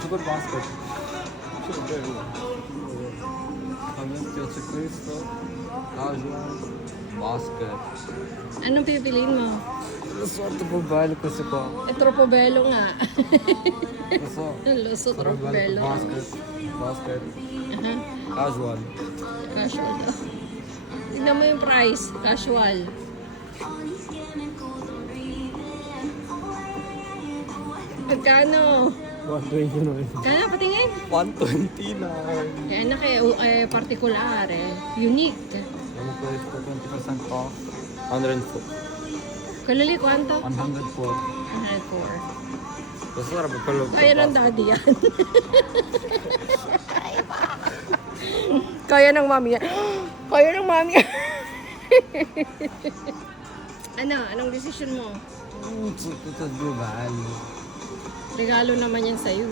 super basket. Amici questo, casual, basket. Anong pipiliin mo? Lusot po bello questo qua. Troppo bello nga. Lo so. Luso, troppo bello. Basket. Basket. Aha. Casual. Casual. Tignan mo yung price. Casual. Magkano? 129. Kaya patingin. 129. Kaya na kaya particular unique. Ano po ito? 20% off. 104. Kalali, kwanto? 104. 104. Basta sarap pala. Kaya ng daddy yan. Kaya ng mami yan. Kaya ng mami yan. Ano? Anong decision mo? Ito global. Regalo naman yan sa'yo